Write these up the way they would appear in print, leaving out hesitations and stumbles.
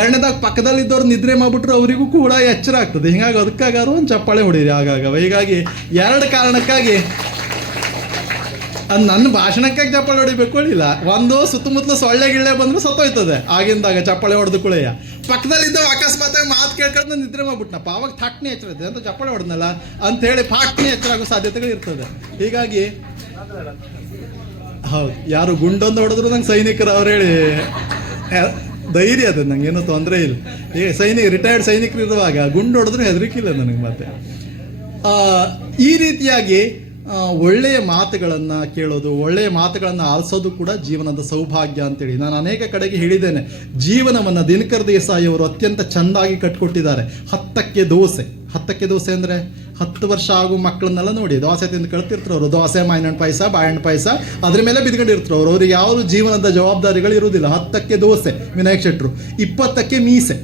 ಎರಡನೇದಾಗ ಪಕ್ಕದಲ್ಲಿದ್ದವ್ರು ನಿದ್ರೆ ಮಾಡ್ಬಿಟ್ರು ಅವರಿಗೂ ಕೂಡ ಎಚ್ಚರ ಆಗ್ತದೆ. ಹಿಂಗಾಗಿ ಅದಕ್ಕಾಗಾರು ಒಂದು ಚಪ್ಪಾಳೆ ಹೊಡೀರಿ ಆಗಾಗ. ಹೀಗಾಗಿ ಎರಡು ಕಾರಣಕ್ಕಾಗಿ ನನ್ನ ಭಾಷಣಕ್ಕಾಗಿ ಚಪ್ಪಾಳೆ ಹೊಡಿಬೇಕು ಹೇಳಿಲ್ಲ. ಒಂದು ಸುತ್ತಮುತ್ತಲು ಸೊಳ್ಳೆ ಗಿಳ್ಳೆ ಬಂದ್ರೆ ಸತ್ತೋಯ್ತದೆ ಆಗಿಂದಾಗ ಚಪ್ಪಾಳೆ ಹೊಡೆದು ಕುಳೆಯ. ಪಕ್ಕದಲ್ಲಿದ್ದ ಅಕಸ್ಮಾತಾಗಿ ಮಾತು ಕೇಳ್ಕೊಂಡು ನಿದ್ರೆ ಮಾಡ್ಬಿಟ್ನಪ್ಪ, ಅವಾಗ ಥಾಟ್ನಿ ಎಚ್ಚರ ಇದೆ ಅಂತ ಚಪ್ಪಾಳೆ ಹೊಡೆದ್ನಲ್ಲ ಅಂತ ಹೇಳಿ ಫಾಟ್ನಿ ಎಚ್ಚರ ಆಗೋ ಸಾಧ್ಯತೆಗಳು ಇರ್ತದೆ. ಹೀಗಾಗಿ ಹೌದು, ಯಾರು ಗುಂಡೊಂದು ಹೊಡೆದ್ರು ನಂಗೆ ಸೈನಿಕರು ಅವ್ರು ಹೇಳಿ ಧೈರ್ಯ ಅದ, ನಂಗೆ ಏನೂ ತೊಂದರೆ ಇಲ್ಲ. ರಿಟೈರ್ಡ್ ಸೈನಿಕರು ಇರುವಾಗ ಗುಂಡು ಹೊಡೆದ್ರು ಹೆದರಿಕಿಲ್ಲ ನನಗೆ. ಮತ್ತೆ ಈ ರೀತಿಯಾಗಿ ಒಳ್ಳೆಯ ಮಾತುಗಳನ್ನು ಕೇಳೋದು, ಒಳ್ಳೆಯ ಮಾತುಗಳನ್ನು ಆಲಿಸೋದು ಕೂಡ ಜೀವನದ ಸೌಭಾಗ್ಯ ಅಂತೇಳಿ ನಾನು ಅನೇಕ ಕಡೆಗೆ ಹೇಳಿದ್ದೇನೆ. ಜೀವನವನ್ನು ದಿನಕರ್ ದೇಸಾಯಿ ಅವರು ಅತ್ಯಂತ ಚೆಂದಾಗಿ ಕಟ್ಕೊಟ್ಟಿದ್ದಾರೆ. 10ಕ್ಕೆ ದೋಸೆ. 10ಕ್ಕೆ ದೋಸೆ ಅಂದರೆ 10 ವರ್ಷ ಆಗೋ ಮಕ್ಕಳನ್ನೆಲ್ಲ ನೋಡಿ ದೋಸೆ ತಿಂದು ಕಳ್ತಿರ್ತಾರೆ ಅವರು. ದೋಸೆ ಮಾವಿನಣ್ಣು ಪಾಯಸ, ಬಾಳೆಹಣ್ಣು ಪಾಯಸ ಅದ್ರ ಮೇಲೆ ಬಿದ್ಕೊಂಡಿರ್ತಾರೆ ಅವರು. ಅವ್ರಿಗೆ ಯಾವ ಜೀವನದ ಜವಾಬ್ದಾರಿಗಳು ಇರುವುದಿಲ್ಲ. 10ಕ್ಕೆ ದೋಸೆ ವಿನಾಯಕ್ ಶೆಟ್ರು. 20ಕ್ಕೆ ಮೀಸೆ.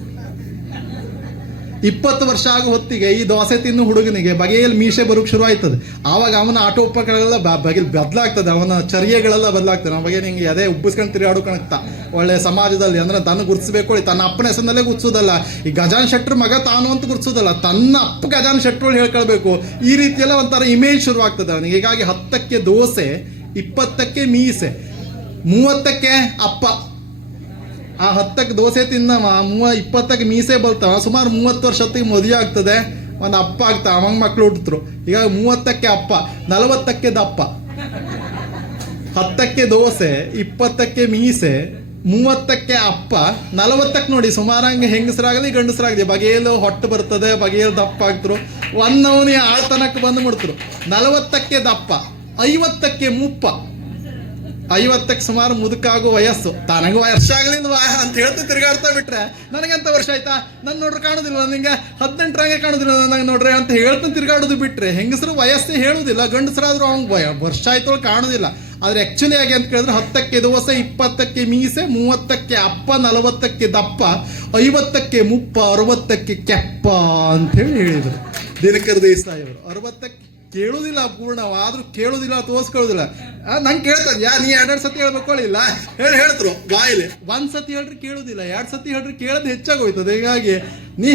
20 ವರ್ಷ ಆಗೋ ಹೊತ್ತಿಗೆ ಈ ದೋಸೆ ತಿನ್ನು ಹುಡುಗನಿಗೆ ಬಗೆಯಲ್ಲಿ ಮೀಸೆ ಬರೋಕ್ಕೆ ಶುರು ಆಯ್ತದೆ. ಆವಾಗ ಅವನ ಆಟೋ ಉಪಕರಣಗಳೆಲ್ಲ ಬದಲಾಗ್ತದೆ, ಅವನ ಚರ್ಯೆಗಳೆಲ್ಲ ಬದಲಾಗ್ತದೆ. ನಮ್ಮ ಬಗ್ಗೆ ನಿಂಗೆ ಅದೇ ಉಬ್ಬಿಸ್ಕೊಂಡು ತಿರುಗಾಡೋ ಕಾಣುತ್ತಾ ಒಳ್ಳೆ ಸಮಾಜದಲ್ಲಿ. ಅಂದರೆ ತನ್ನ ಗುರ್ತಿಸ್ಬೇಕು, ತನ್ನ ಅಪ್ಪನ ಹೆಸರಿನಲ್ಲೇ ಗುರ್ತಿಸೋದಲ್ಲ, ಈ ಗಜಾನ್ ಶೆಟ್ರ್ ಮಗ ತಾನು ಅಂತ ಗುರ್ತಿಸೋದಲ್ಲ, ತನ್ನ ಅಪ್ಪ ಗಜಾನ್ ಶೆಟ್ರು ಹೇಳ್ಕೊಳ್ಬೇಕು. ಈ ರೀತಿಯೆಲ್ಲ ಒಂಥರ ಇಮೇಜ್ ಶುರು ಆಗ್ತದೆ ಅವನಿಗೆ. ಹೀಗಾಗಿ 10ಕ್ಕೆ ದೋಸೆ, 20ಕ್ಕೆ ಮೀಸೆ, 30ಕ್ಕೆ ಅಪ್ಪ. ಆ 10ಕ್ಕೆ ದೋಸೆ ತಿನ್ನವ 20ಕ್ಕೆ ಮೀಸೆ ಬಲ್ತಾವ. ಸುಮಾರು 30 ವರ್ಷತ್ತಿಗೆ ಮದುವೆ ಆಗ್ತದೆ, ಒಂದು ಅಪ್ಪ ಆಗ್ತಾವ, ಅವಂಗ ಮಕ್ಳು ಹುಟ್ಟಿದ್ರು. ಈಗ 30ಕ್ಕೆ ಅಪ್ಪ, 40ಕ್ಕೆ ದಪ್ಪ. 10ಕ್ಕೆ ದೋಸೆ, 20ಕ್ಕೆ ಮೀಸೆ, 30ಕ್ಕೆ ಅಪ್ಪ, 40ಕ್ಕೆ ನೋಡಿ ಸುಮಾರಂಗೆ ಹೆಂಗಸರಾಗಲಿ ಗಂಡಸರಾಗಲಿ ಬಗೆಯಲು ಹೊಟ್ಟು ಬರ್ತದೆ, ಬಗೆಯಲ್ಲಿ ದಪ್ಪ ಆಗ್ತರು. ಒಂದವನಿ ಆಳ್ತನಕ್ಕೆ ಬಂದು ಮುಡ್ತರು. 40ಕ್ಕೆ ದಪ್ಪ, 50ಕ್ಕೆ ಮುಪ್ಪ. 50ಕ್ಕೆ ಸುಮಾರು ಮುದುಕಾಗೋ ವಯಸ್ಸು. ತನಗೆ ವರ್ಷ ಆಗಲಿಂದ ಅಂತ ಹೇಳ್ತಾ ತಿರುಗಾಡ್ತಾ ಬಿಟ್ರೆ ನನಗೆಂತ ವರ್ಷ ಆಯ್ತಾ, ನಾನು ನೋಡ್ರೆ ಕಾಣೋದಿಲ್ಲ, ನಿಂಗೆ 18ರಂಗೆ ಕಾಣೋದಿಲ್ಲ ನನಗೆ ನೋಡ್ರಿ ಅಂತ ಹೇಳ್ತಾ ತಿರುಗಾಡೋದು ಬಿಟ್ರೆ ಹೆಂಗಸರು ವಯಸ್ಸೇ ಹೇಳುವುದಿಲ್ಲ. ಗಂಡಸರಾದ್ರೂ ಅವ್ನು ವರ್ಷ ಆಯ್ತು ಕಾಣೋದಿಲ್ಲ. ಆದರೆ ಆ್ಯಕ್ಚುಲಿ ಆಗಿ ಅಂತ ಕೇಳಿದ್ರೆ 10ಕ್ಕೆ ದೋಸೆ, 20ಕ್ಕೆ ಮೀಸೆ, 30ಕ್ಕೆ ಅಪ್ಪ, 40ಕ್ಕೆ ದಪ್ಪ, 50ಕ್ಕೆ ಮುಪ್ಪ, 60ಕ್ಕೆ ಕೆಪ್ಪ ಅಂಥೇಳಿ ಹೇಳಿದರು ದಿನಕರ್ ದೇಸಾಯಿ ಅವರು. 60ಕ್ಕೆ ಕೇಳೋದಿಲ್ಲ ಪೂರ್ಣವಾದ್ರೂ ಕೇಳೋದಿಲ್ಲ, ತೋರಿಸ್ಕೊಳ್ಳೋದಿಲ್ಲ. ನಂಗೆ ಕೇಳ್ತದೆ, ನೀ 2 ಸತಿ ಹೇಳ್ಬೇಕು ಇಲ್ಲ ಹೇಳ್ತರು ಬಾಯಿಲೆ. 1 ಸತಿ ಹೇಳ್ರಿ ಕೇಳೋದಿಲ್ಲ, 2 ಸತಿ ಹೇಳ್ರಿ ಕೇಳೋದು ಹೆಚ್ಚಾಗೋಯ್ತದೆ. ಹೀಗಾಗಿ ನೀ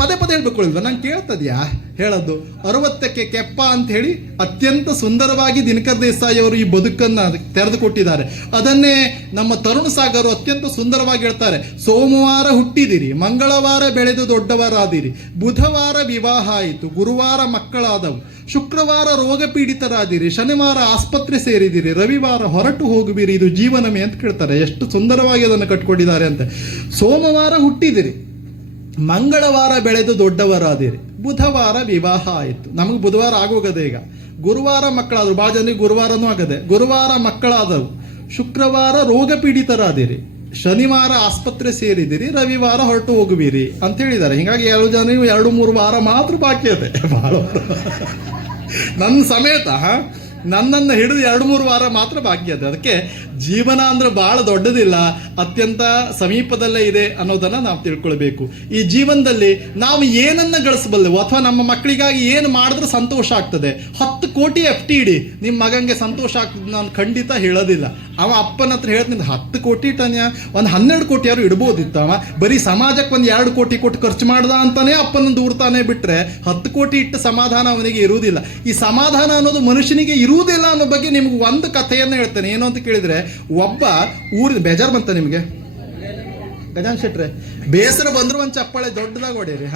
ಪದೇ ಪದೇ ಹೇಳ್ಬೇಕೊಳ್ಳಿಲ್ವ, ನಂಗೆ ಕೇಳ್ತದ್ಯಾ ಹೇಳೋದು. 60ಕ್ಕೆ ಕೆಪ್ಪ ಅಂತ ಹೇಳಿ ಅತ್ಯಂತ ಸುಂದರವಾಗಿ ದಿನಕರ್ ದೇಸಾಯಿ ಅವರು ಈ ಬದುಕನ್ನು ತೆರೆದುಕೊಟ್ಟಿದ್ದಾರೆ. ಅದನ್ನೇ ನಮ್ಮ ತರುಣ್ ಸಾಗರ್ ಅತ್ಯಂತ ಸುಂದರವಾಗಿ ಹೇಳ್ತಾರೆ. ಸೋಮವಾರ ಹುಟ್ಟಿದಿರಿ, ಮಂಗಳವಾರ ಬೆಳೆದು ದೊಡ್ಡವರಾದಿರಿ, ಬುಧವಾರ ವಿವಾಹ ಆಯಿತು, ಗುರುವಾರ ಮಕ್ಕಳಾದವು, ಶುಕ್ರವಾರ ರೋಗ ಪೀಡಿತರಾದಿರಿ, ಶನಿವಾರ ಆಸ್ಪತ್ರೆ ಸೇರಿದಿರಿ, ರವಿವಾರ ಹೊರಟು ಹೋಗುವಿರಿ, ಇದು ಜೀವನವೇ ಅಂತ ಕೇಳ್ತಾರೆ. ಎಷ್ಟು ಸುಂದರವಾಗಿ ಅದನ್ನು ಕಟ್ಕೊಂಡಿದ್ದಾರೆ ಅಂತ. ಸೋಮವಾರ ಹುಟ್ಟಿದಿರಿ, ಮಂಗಳವಾರ ಬೆಳೆದು ದೊಡ್ಡವರಾದಿರಿ, ಬುಧವಾರ ವಿವಾಹ ಆಯಿತು, ನಮಗೆ ಬುಧವಾರ ಆಗೋಗದೆ. ಈಗ ಗುರುವಾರ ಮಕ್ಕಳಾದರು, ಭಾಳ ಜನರಿಗೆ ಗುರುವಾರನೂ ಆಗದೆ, ಗುರುವಾರ ಮಕ್ಕಳಾದವು, ಶುಕ್ರವಾರ ರೋಗ ಪೀಡಿತರಾದಿರಿ, ಶನಿವಾರ ಆಸ್ಪತ್ರೆ ಸೇರಿದಿರಿ, ರವಿವಾರ ಹೊರಟು ಹೋಗುವಿರಿ ಅಂತ ಹೇಳಿದ್ದಾರೆ. ಹೀಗಾಗಿ 2 ಜನ 2-3 ವಾರ ಮಾತ್ರ ಬಾಕಿ ಇದೆ. ಭಾಳ ನನ್ನ ಸಮೇತ ನನ್ನನ್ನು ಹಿಡಿದು 2-3 ವಾರ ಮಾತ್ರ ಬಾಕಿ ಇದೆ. ಅದಕ್ಕೆ ಜೀವನ ಅಂದ್ರೆ ಭಾಳ ದೊಡ್ಡದಿಲ್ಲ, ಅತ್ಯಂತ ಸಮೀಪದಲ್ಲೇ ಇದೆ ಅನ್ನೋದನ್ನು ನಾವು ತಿಳ್ಕೊಳ್ಬೇಕು. ಈ ಜೀವನದಲ್ಲಿ ನಾವು ಏನನ್ನ ಗಳಿಸಬಲ್ಲೆವು ಅಥವಾ ನಮ್ಮ ಮಕ್ಕಳಿಗಾಗಿ ಏನು ಮಾಡಿದ್ರೆ ಸಂತೋಷ ಆಗ್ತದೆ. 10 ಕೋಟಿ FT ಇಡಿ, ನಿಮ್ಮ ಮಗಂಗೆ ಸಂತೋಷ ಆಗ್ತದೆ ನಾನು ಖಂಡಿತ ಹೇಳೋದಿಲ್ಲ. ಅವ ಅಪ್ಪನ ಹತ್ರ ಹೇಳ್ತೀನಿ 10 ಕೋಟಿ ಇಟ್ಟನ್ಯ, ಒಂದು 12 ಕೋಟಿ ಯಾರು ಇಡ್ಬೋದಿತ್ತು. ಅವ ಬರೀ ಸಮಾಜಕ್ಕೆ ಒಂದು 2 ಕೋಟಿ ಕೊಟ್ಟು ಖರ್ಚು ಮಾಡ್ದ ಅಂತಾನೆ ಅಪ್ಪನ ದೂರ್ತಾನೆ ಬಿಟ್ರೆ 10 ಕೋಟಿ ಇಟ್ಟು ಸಮಾಧಾನ ಅವನಿಗೆ ಇರುವುದಿಲ್ಲ. ಈ ಸಮಾಧಾನ ಅನ್ನೋದು ಮನುಷ್ಯನಿಗೆ ಇರುವುದಿಲ್ಲ ಅನ್ನೋ ಬಗ್ಗೆ ನಿಮ್ಗೆ ಒಂದು ಕಥೆಯನ್ನು ಹೇಳ್ತೇನೆ. ಏನು ಅಂತ ಕೇಳಿದ್ರೆ, ಒಬ್ಬ ಊರಿನ ಬೇಜಾರು ಬಂತ ನಿಮಗೆ ಗಜಾನ್ ಶೆಟ್ರೆ, ಬೇಸರ ಬಂದ್ರು ಒಂದು ಚಪ್ಪಾಳೆ ದೊಡ್ಡದಾಗಿ ಹೊಡೀರಿ.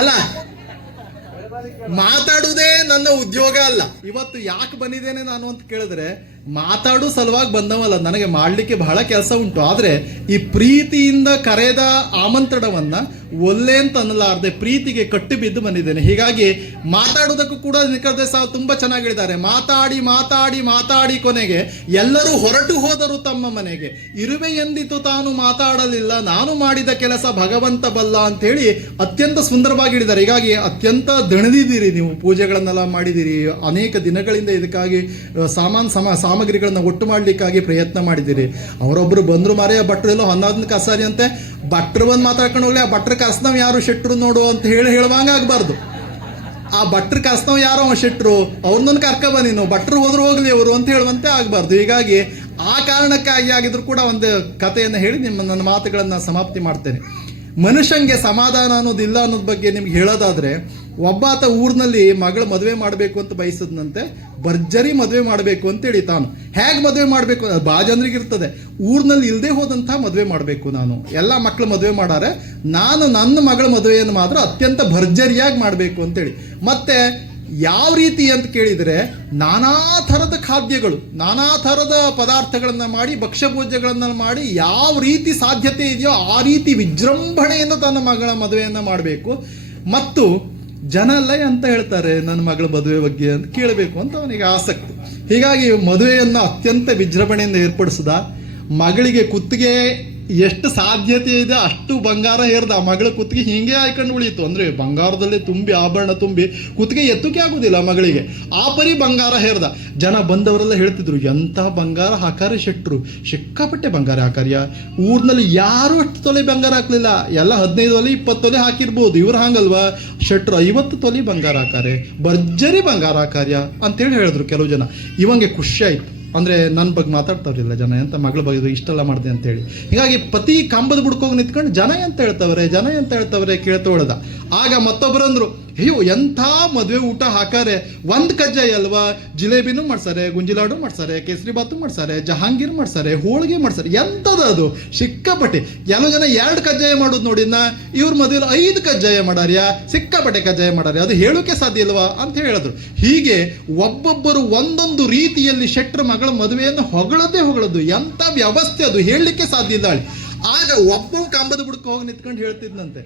ಅಲ್ಲ, ಮಾತಾಡುವುದೇ ನನ್ನ ಉದ್ಯೋಗ ಅಲ್ಲ. ಇವತ್ತು ಯಾಕೆ ಬಂದಿದ್ದೇನೆ ನಾನು ಅಂತ ಕೇಳಿದ್ರೆ, ಮಾತಾಡೋ ಸಲುವಾಗಿ ಬಂದವಲ್ಲ, ನನಗೆ ಮಾಡಲಿಕ್ಕೆ ಬಹಳ ಕೆಲಸ ಉಂಟು. ಆದರೆ ಈ ಪ್ರೀತಿಯಿಂದ ಕರೆದ ಆಮಂತ್ರಣವನ್ನ ಒಲ್ಲೆ ಅಂತ ಅನ್ನಲಾರದೆ ಪ್ರೀತಿಗೆ ಕಟ್ಟಿ ಬಿದ್ದು ಬಂದಿದ್ದೇನೆ. ಹೀಗಾಗಿ ಮಾತಾಡೋದಕ್ಕೂ ಕೂಡ ದಿನಕರ್ ದೇಸಾಯಿ ತುಂಬ ಚೆನ್ನಾಗಿ ಹೇಳಿದ್ದಾರೆ. ಮಾತಾಡಿ ಮಾತಾಡಿ ಮಾತಾಡಿ ಕೊನೆಗೆ ಎಲ್ಲರೂ ಹೊರಟು ಹೋದರು ತಮ್ಮ ಮನೆಗೆ, ಇರುವೆ ಎಂದಿತು ತಾನು ಮಾತಾಡಲಿಲ್ಲ, ನಾನು ಮಾಡಿದ ಕೆಲಸ ಭಗವಂತ ಬಲ್ಲ ಅಂತ ಹೇಳಿ ಅತ್ಯಂತ ಸುಂದರವಾಗಿ ಹೇಳಿದ್ದಾರೆ. ಹೀಗಾಗಿ ಅತ್ಯಂತ ದಣಿದಿದ್ದೀರಿ ನೀವು, ಪೂಜೆಗಳನ್ನೆಲ್ಲ ಮಾಡಿದ್ದೀರಿ, ಅನೇಕ ದಿನಗಳಿಂದ ಇದಕ್ಕಾಗಿ ಸಾಮಗ್ರಿಗಳನ್ನ ಒಟ್ಟು ಮಾಡಲಿಕ್ಕಾಗಿ ಪ್ರಯತ್ನ ಮಾಡಿದ್ದೀರಿ. ಅವರೊಬ್ಬರು ಬಂದರು ಮಾರೆಯ ಭಟ್ರು ಎಲ್ಲೋ 11 ಕಸಾರಿ ಅಂತೆ, ಭಟ್ರು ಬಂದು ಮಾತಾಡ್ಕೊಂಡು ಹೋಗ್ಲಿ, ಆ ಭಟ್ರ ಕಸ್ನವ್ ಯಾರು ಶೆಟ್ರು ನೋಡು ಅಂತ ಹೇಳುವಂಗ ಆಗಬಾರ್ದು. ಆ ಭಟ್ರ ಕಸ್ನವ್ ಯಾರೋ ಶೆಟ್ರು, ಅವ್ರನ್ನೊಂದು ಕರ್ಕ ಬನ್ನಿ, ಭಟ್ರು ಹೋದ್ರು ಹೋಗ್ಲಿ ಅವರು ಅಂತ ಹೇಳುವಂತೆ ಆಗಬಾರ್ದು. ಹೀಗಾಗಿ ಆ ಕಾರಣಕ್ಕಾಗಿ ಆಗಿದ್ರು ಕೂಡ ಒಂದು ಕಥೆಯನ್ನು ಹೇಳಿ ನನ್ನ ಮಾತುಗಳನ್ನು ಸಮಾಪ್ತಿ ಮಾಡ್ತೇನೆ. ಮನುಷ್ಯಂಗೆ ಸಮಾಧಾನ ಅನ್ನೋದಿಲ್ಲ ಅನ್ನೋದ್ ಬಗ್ಗೆ ನಿಮ್ಗೆ ಹೇಳೋದಾದ್ರೆ, ಒಬ್ಬಾತ ಊರಿನಲ್ಲಿ ಮಗಳ ಮದುವೆ ಮಾಡಬೇಕು ಅಂತ ಬಯಸದ್ನಂತೆ. ಭರ್ಜರಿ ಮದುವೆ ಮಾಡಬೇಕು ಅಂತೇಳಿ ತಾನು ಹೇಗೆ ಮದುವೆ ಮಾಡಬೇಕು ಭಾಳ ಜನರಿಗೆ ಇರ್ತದೆ. ಊರಿನಲ್ಲಿ ಇಲ್ಲದೆ ಹೋದಂಥ ಮದುವೆ ಮಾಡಬೇಕು, ನಾನು ಎಲ್ಲ ಮಕ್ಕಳು ಮದುವೆ ಮಾಡಾರೆ, ನಾನು ನನ್ನ ಮಗಳ ಮದುವೆಯನ್ನು ಮಾತ್ರ ಅತ್ಯಂತ ಭರ್ಜರಿಯಾಗಿ ಮಾಡಬೇಕು ಅಂತೇಳಿ. ಮತ್ತೆ ಯಾವ ರೀತಿ ಅಂತ ಕೇಳಿದರೆ, ನಾನಾ ಥರದ ಖಾದ್ಯಗಳು, ನಾನಾ ಥರದ ಪದಾರ್ಥಗಳನ್ನು ಮಾಡಿ, ಭಕ್ಷ್ಯಭೋಜ್ಯಗಳನ್ನು ಮಾಡಿ, ಯಾವ ರೀತಿ ಸಾಧ್ಯತೆ ಇದೆಯೋ ಆ ರೀತಿ ವಿಜೃಂಭಣೆಯಿಂದ ತನ್ನ ಮಗಳ ಮದುವೆಯನ್ನು ಮಾಡಬೇಕು. ಮತ್ತು ಜನ ಎಲ್ಲ ಅಂತ ಹೇಳ್ತಾರೆ ನನ್ನ ಮಗಳ ಮದುವೆ ಬಗ್ಗೆ ಅಂತ ಕೇಳಬೇಕು ಅಂತ ಅವನಿಗೆ ಆಸಕ್ತಿ. ಹೀಗಾಗಿ ಮದುವೆಯನ್ನು ಅತ್ಯಂತ ವಿಜೃಂಭಣೆಯಿಂದ ಏರ್ಪಡಿಸಿದ. ಮಗಳಿಗೆ ಕುತ್ತಿಗೆ ಎಷ್ಟು ಸಾಧ್ಯತೆ ಇದೆ ಅಷ್ಟು ಬಂಗಾರ ಹೇರ್ದ. ಮಗಳ ಕುತ್ತಿಗೆ ಹೀಗೆ ಹಾಕೊಂಡು ಉಳಿಯಿತು, ಅಂದ್ರೆ ಬಂಗಾರದಲ್ಲಿ ತುಂಬಿ ಆಭರಣ ತುಂಬಿ ಕುತ್ತಿಗೆ ಎತ್ತಕ್ಕೆ ಆಗುದಿಲ್ಲ ಮಗಳಿಗೆ, ಆ ಪರಿ ಬಂಗಾರ ಹೇರ್ದ. ಜನ ಬಂದವರೆಲ್ಲ ಹೇಳ್ತಿದ್ರು, ಎಂಥ ಬಂಗಾರ ಹಾಕಾರೆ ಶೆಟ್ರು, ಸಿಕ್ಕಾಪಟ್ಟೆ ಬಂಗಾರ ಹಾಕಾರ್ಯ. ಊರಿನಲ್ಲಿ ಯಾರು ಅಷ್ಟು ತೊಲೆ ಬಂಗಾರ ಹಾಕ್ಲಿಲ್ಲ, ಎಲ್ಲ 15 ತೊಲೆ 20 ತೊಲೆ ಹಾಕಿರ್ಬೋದು. ಇವ್ರು ಹಂಗಲ್ವಾ, ಶೆಟ್ರು 50 ತೊಲೆ ಬಂಗಾರ ಹಾಕಾರೆ, ಭರ್ಜರಿ ಬಂಗಾರ ಹಾಕಾರ್ಯ ಅಂತೇಳಿ ಹೇಳಿದ್ರು ಕೆಲವು ಜನ. ಇವಂಗೆ ಖುಷಿ ಆಯ್ತು, ಅಂದರೆ ನನ್ನ ಬಗ್ಗೆ ಮಾತಾಡ್ತಾವ್ರಿಲ್ಲ ಜನ, ಎಂತ ಮಗಳ ಬಗ್ಗೆ ಇಷ್ಟೆಲ್ಲ ಮಾಡಿದೆ ಅಂತೇಳಿ. ಹೀಗಾಗಿ ಪತಿ ಕಂಬದ ಬುಡ್ಕೋಗಿ ನಿಂತ್ಕೊಂಡು ಜನ ಎಂತ ಹೇಳ್ತವ್ರೆ ಕೇಳ್ತೊಳ್ದ. ಆಗ ಮತ್ತೊಬ್ಬರು ಅಂದ್ರು, ಅಯ್ಯೋ ಎಂಥ ಮದುವೆ ಊಟ ಹಾಕಾರೆ, ಒಂದು ಕಜ್ಜಾಯ ಅಲ್ವಾ, ಜಿಲೇಬಿನೂ ಮಾಡ್ಸಾರೆ, ಗುಂಜಿಲಾಡು ಮಾಡ್ಸಾರೆ, ಕೇಸರಿ ಬಾತು ಮಾಡ್ಸಾರೆ, ಜಹಾಂಗೀರ್ ಮಾಡ್ಸಾರೆ, ಹೋಳಿಗೆ ಮಾಡ್ಸಾರೆ, ಎಂಥದ ಅದು ಸಿಕ್ಕಾಪಟ್ಟೆ. ಕೆಲವು ಜನ 2 ಕಜ್ಜಾಯ ಮಾಡೋದು ನೋಡಿನ, ಇವ್ರ ಮದುವೆ 5 ಕಜ್ಜಾಯ ಮಾಡಾರ್ಯ, ಸಿಕ್ಕಾಪಟ್ಟೆ ಕಜ್ಜಾಯ ಮಾಡಾರ್ಯ, ಅದು ಹೇಳೋಕೆ ಸಾಧ್ಯ ಇಲ್ವಾ ಅಂತ ಹೇಳಿದ್ರು. ಹೀಗೆ ಒಬ್ಬೊಬ್ಬರು ಒಂದೊಂದು ರೀತಿಯಲ್ಲಿ ಶೆಟ್ರ ಮಗಳ ಮದುವೆಯನ್ನು ಹೊಗಳದ್ದು. ಎಂಥ ವ್ಯವಸ್ಥೆ ಅದು ಹೇಳಲಿಕ್ಕೆ ಸಾಧ್ಯ ಇಲ್ಲ. ಆಗ ಒಬ್ಬ ಕಂಬದ ಬುಡಕ್ಕೆ ಹೋಗಿ ನಿಂತ್ಕೊಂಡು ಹೇಳ್ತಿದ್ನಂತೆ.